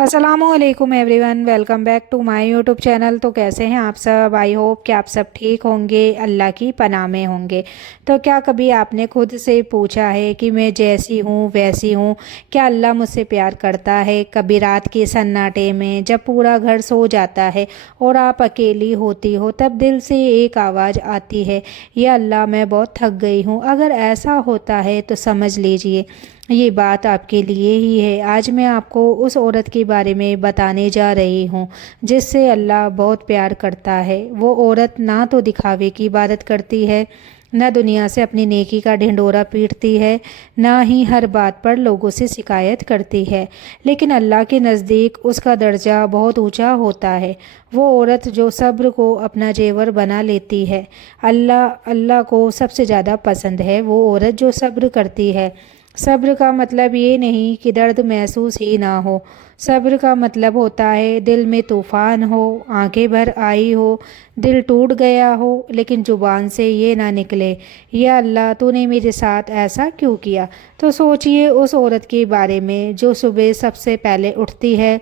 असलकुम everyone, welcome back to my YouTube channel. तो कैसे हैं आप सब? आई होप कि आप सब ठीक होंगे, अल्लाह की पनाह में होंगे। तो क्या कभी आपने खुद से पूछा है कि मैं जैसी हूँ वैसी हूँ? क्या अल्लाह मुझसे प्यार करता है? कभी रात के सन्नाटे में जब पूरा घर सो जाता है और आप अकेली होती हो, तब दिल से एक आवाज़ आती है, या अल्लाह मैं बहुत थक गई हूँ। अगर ऐसा होता है तो समझ लीजिए ये बात आपके लिए ही है। आज मैं आपको उस औरत के बारे में बताने जा रही हूँ जिससे अल्लाह बहुत प्यार करता है। वो औरत ना तो दिखावे की इबादत करती है, ना दुनिया से अपनी नेकी का ढिंढोरा पीटती है, ना ही हर बात पर लोगों से शिकायत करती है, लेकिन अल्लाह के नज़दीक उसका दर्जा बहुत ऊंचा होता है। वो औरत जो सब्र को अपना जेवर बना लेती है, अल्लाह अल्लाह को सबसे ज़्यादा पसंद है वो औरत जो सब्र करती है। सब्र का मतलब ये नहीं कि दर्द महसूस ही ना हो। सब्र का मतलब होता है दिल में तूफ़ान हो, आंखें भर आई हो, दिल टूट गया हो, लेकिन ज़ुबान से ये ना निकले, या अल्लाह तूने मेरे साथ ऐसा क्यों किया। तो सोचिए उस औरत के बारे में जो सुबह सबसे पहले उठती है,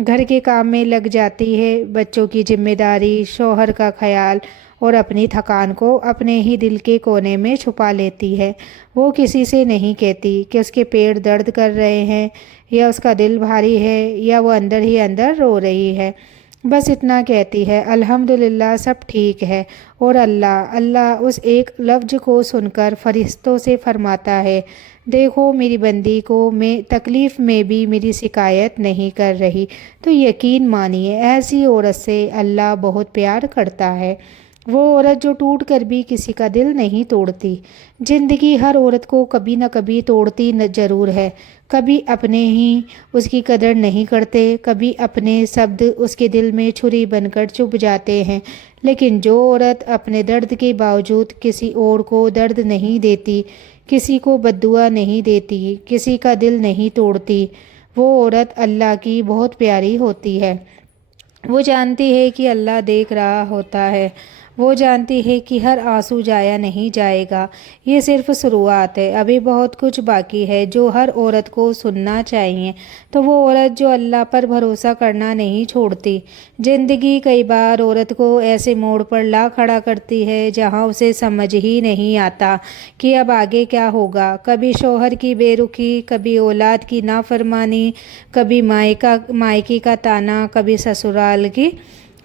घर के काम में लग जाती है, बच्चों की जिम्मेदारी, शौहर का ख्याल और अपनी थकान को अपने ही दिल के कोने में छुपा लेती है। वो किसी से नहीं कहती कि उसके पेट दर्द कर रहे हैं, या उसका दिल भारी है, या वो अंदर ही अंदर रो रही है। बस इतना कहती है, अल्हम्दुलिल्लाह सब ठीक है। और अल्लाह अल्लाह उस एक लफ्ज़ को सुनकर फरिश्तों से फरमाता है, देखो मेरी बंदी को मैं तकलीफ़ में भी मेरी शिकायत नहीं कर रही। तो यकीन मानिए ऐसी औरत से अल्लाह बहुत प्यार करता है। वो औरत जो टूट कर भी किसी का दिल नहीं तोड़ती। ज़िंदगी हर औरत को कभी ना कभी तोड़ती न ज़रूर है। कभी अपने ही उसकी कदर नहीं करते, कभी अपने शब्द उसके दिल में छुरी बनकर चुभ जाते हैं। लेकिन जो औरत अपने दर्द के बावजूद किसी और को दर्द नहीं देती, किसी को बद्दुआ नहीं देती, किसी का दिल नहीं तोड़ती, वो औरत अल्लाह की बहुत प्यारी होती है। वो जानती है कि अल्लाह देख रहा होता है। वो जानती है कि हर आंसू जाया नहीं जाएगा। ये सिर्फ शुरुआत है, अभी बहुत कुछ बाकी है जो हर औरत को सुनना चाहिए। तो वो औरत जो अल्लाह पर भरोसा करना नहीं छोड़ती। ज़िंदगी कई बार औरत को ऐसे मोड़ पर ला खड़ा करती है जहाँ उसे समझ ही नहीं आता कि अब आगे क्या होगा। कभी शौहर की बेरुखी, कभी औलाद की नाफरमानी, कभी मायके का ताना, कभी ससुराल की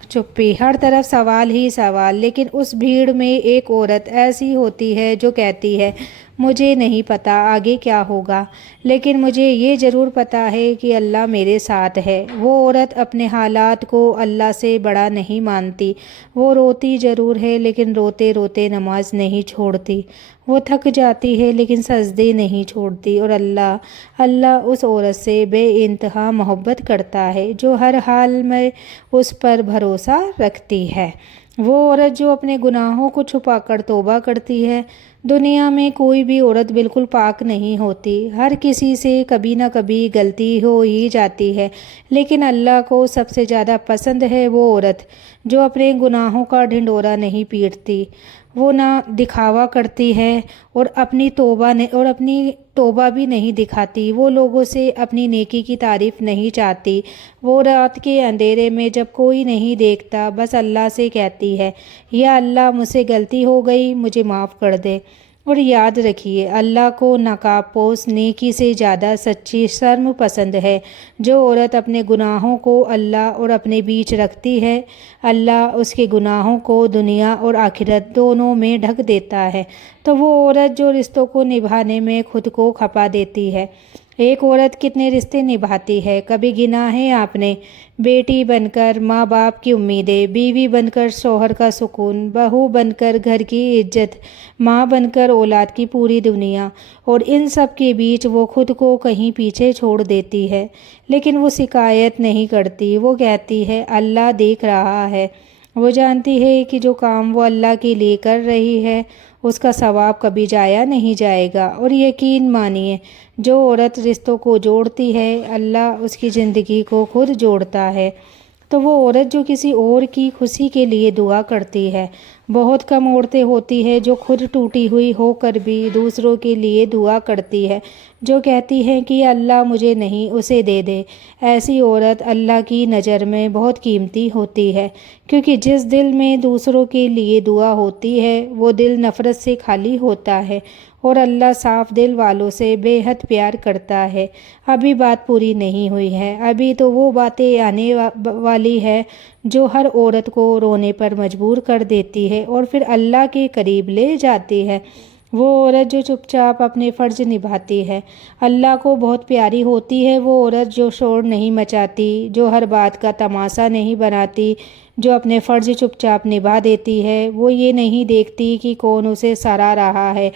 चुप्पी, हर तरफ सवाल ही सवाल। लेकिन उस भीड़ में एक औरत ऐसी होती है जो कहती है, मुझे नहीं पता आगे क्या होगा, लेकिन मुझे ये ज़रूर पता है कि अल्लाह मेरे साथ है। वो औरत अपने हालात को अल्लाह से बड़ा नहीं मानती। वो रोती ज़रूर है, लेकिन रोते रोते नमाज नहीं छोड़ती। वो थक जाती है, लेकिन सजदे नहीं छोड़ती। और अल्लाह अल्लाह उस औरत से बेइंतहा मोहब्बत करता है जो हर हाल में उस पर भरोसा रखती है। वो औरत जो अपने गुनाहों को छुपाकर तौबा करती है। दुनिया में कोई भी औरत बिल्कुल पाक नहीं होती, हर किसी से कभी ना कभी गलती हो ही जाती है। लेकिन अल्लाह को सबसे ज़्यादा पसंद है वो औरत जो अपने गुनाहों का ढिंढोरा नहीं पीटती। वो ना दिखावा करती है और अपनी तौबा भी नहीं दिखाती। वो लोगों से अपनी नेकी की तारीफ़ नहीं चाहती। वो रात के अंधेरे में जब कोई नहीं देखता, बस अल्लाह से कहती है, या अल्लाह मुझसे गलती हो गई, मुझे माफ़ कर दे। और याद रखिए, अल्लाह को नकाबपोश नेकी से ज़्यादा सच्ची शर्म पसंद है। जो औरत अपने गुनाहों को अल्लाह और अपने बीच रखती है, अल्लाह उसके गुनाहों को दुनिया और आखिरत दोनों में ढक देता है। तो वो औरत जो रिश्तों को निभाने में खुद को खपा देती है। एक औरत कितने रिश्ते निभाती है, कभी गिना है आपने? बेटी बनकर माँ बाप की उम्मीदें, बीवी बनकर शौहर का सुकून, बहू बनकर घर की इज्जत, माँ बनकर औलाद की पूरी दुनिया। और इन सब के बीच वो खुद को कहीं पीछे छोड़ देती है, लेकिन वो शिकायत नहीं करती। वो कहती है, अल्लाह देख रहा है। वो जानती है कि जो काम वो अल्लाह के लिए कर रही है उसका सवाब कभी जाया नहीं जाएगा। और यकीन मानिए, जो औरत रिश्तों को जोड़ती है, अल्लाह उसकी ज़िंदगी को खुद जोड़ता है। तो वो औरत जो किसी और की खुशी के लिए दुआ करती है, बहुत कम औरतें होती है जो खुद टूटी हुई होकर भी दूसरों के लिए दुआ करती है, जो कहती है कि अल्लाह मुझे नहीं उसे दे दे। ऐसी औरत अल्लाह की नज़र में बहुत कीमती होती है, क्योंकि जिस दिल में दूसरों के लिए दुआ होती है वो दिल नफ़रत से खाली होता है और अल्लाह साफ़ दिल वालों से बेहद प्यार करता है। अभी बात पूरी नहीं हुई है, अभी तो वो बातें आने वाली है जो हर औरत को रोने पर मजबूर कर देती है और फिर अल्लाह के करीब ले जाती है। वो औरत जो चुपचाप अपने फ़र्ज़ निभाती है, अल्लाह को बहुत प्यारी होती है। वो औरत जो शोर नहीं मचाती, जो हर बात का तमाशा नहीं बनाती, जो अपने फ़र्ज़ चुपचाप निभा देती है। वो ये नहीं देखती कि कौन उसे सराह रहा है,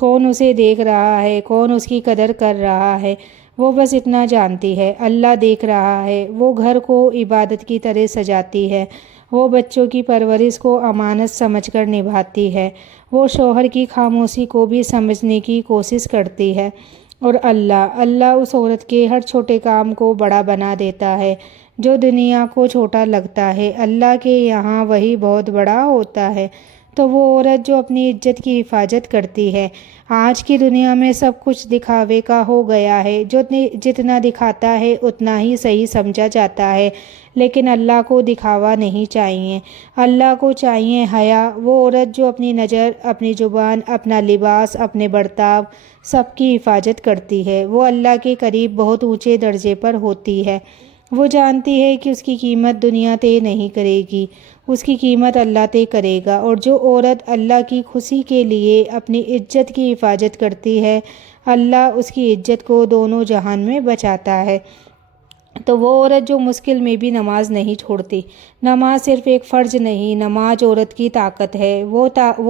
कौन उसे देख रहा है, कौन उसकी कदर कर रहा है। वो बस इतना जानती है, अल्लाह देख रहा है। वो घर को इबादत की तरह सजाती है, वो बच्चों की परवरिश को अमानत समझकर निभाती है, वो शौहर की खामोशी को भी समझने की कोशिश करती है। और अल्लाह उस औरत के हर छोटे काम को बड़ा बना देता है। जो दुनिया को छोटा लगता है, अल्लाह के यहाँ वही बहुत बड़ा होता है। तो वो औरत जो अपनी इज्जत की हिफाजत करती है। आज की दुनिया में सब कुछ दिखावे का हो गया है, जो जितना दिखाता है उतना ही सही समझा जाता है, लेकिन अल्लाह को दिखावा नहीं चाहिए। अल्लाह को चाहिए हया। वो औरत जो अपनी नज़र, अपनी ज़ुबान, अपना लिबास, अपने बर्ताव सबकी हिफाजत करती है, वो अल्लाह के करीब बहुत ऊंचे दर्जे पर होती है। वो जानती है कि उसकी कीमत दुनिया तय नहीं करेगी, उसकी कीमत अल्लाह तय करेगा। और जो औरत अल्लाह की खुशी के लिए अपनी इज्जत की हिफाजत करती है, अल्लाह उसकी इज्जत को दोनों जहान में बचाता है। तो वो औरत जो मुश्किल में भी नमाज नहीं छोड़ती। नमाज सिर्फ़ एक फ़र्ज़ नहीं, नमाज औरत की ताकत है। वो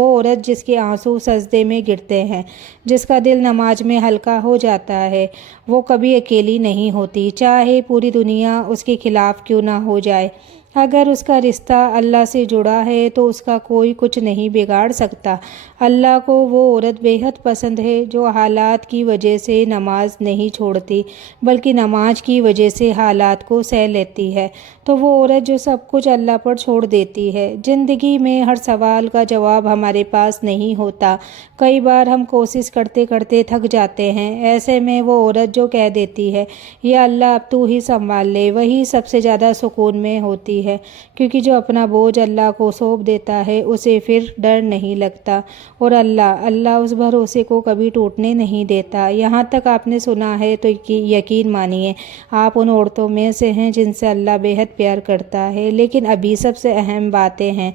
औरत जिसके आंसू सजदे में गिरते हैं, जिसका दिल नमाज में हल्का हो जाता है, वो कभी अकेली नहीं होती, चाहे पूरी दुनिया उसके खिलाफ़ क्यों ना हो जाए। अगर उसका रिश्ता अल्लाह से जुड़ा है तो उसका कोई कुछ नहीं बिगाड़ सकता। अल्लाह को वो औरत बेहद पसंद है जो हालात की वजह से नमाज नहीं छोड़ती, बल्कि नमाज की वजह से हालात को सह लेती है। तो वो औरत जो सब कुछ अल्लाह पर छोड़ देती है। ज़िंदगी में हर सवाल का जवाब हमारे पास नहीं होता। कई बार हम कोशिश करते करते थक जाते हैं। ऐसे में वो औरत जो कह देती है, या अल्लाह अब तू ही संभाल ले, वही सबसे ज़्यादा सुकून में होती है। क्योंकि जो अपना बोझ अल्लाह को सौंप देता है उसे फिर डर नहीं लगता। और अल्लाह उस भरोसे को कभी टूटने नहीं देता। यहाँ तक आपने सुना है तो यकीन मानिए आप उन औरतों में से हैं जिनसे अल्लाह बेहद प्यार करता है। लेकिन अभी सबसे अहम बातें हैं,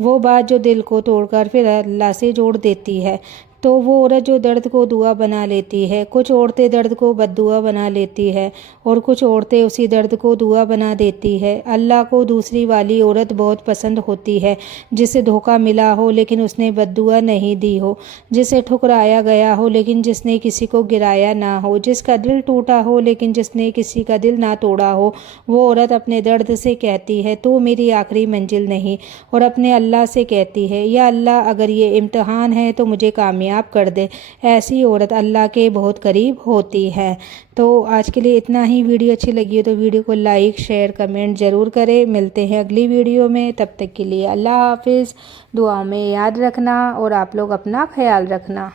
वो बात जो दिल को तोड़कर फिर अल्लाह से जोड़ देती है। तो वो औरत जो दर्द को दुआ बना लेती है। कुछ औरतें दर्द को बद्दुआ बना लेती है और कुछ औरतें उसी दर्द को दुआ बना देती है। अल्लाह को दूसरी वाली औरत बहुत पसंद होती है, जिसे धोखा मिला हो लेकिन उसने बद्दुआ नहीं दी हो, जिसे ठुकराया गया हो लेकिन जिसने किसी को गिराया ना हो, जिसका दिल टूटा हो लेकिन जिसने किसी का दिल ना तोड़ा हो। वो औरत अपने दर्द से कहती है तू मेरी आखिरी मंजिल नहीं, और अपने अल्लाह से कहती है या अल्लाह अगर ये इम्तिहान है तो मुझे कामयाब कर दे। ऐसी औरत अल्लाह के बहुत करीब होती है। तो आज के लिए इतना ही। वीडियो अच्छी लगी हो तो वीडियो को लाइक शेयर कमेंट ज़रूर करें। मिलते हैं अगली वीडियो में, तब तक के लिए अल्लाह हाफिज़। दुआओं में याद रखना और आप लोग अपना ख्याल रखना।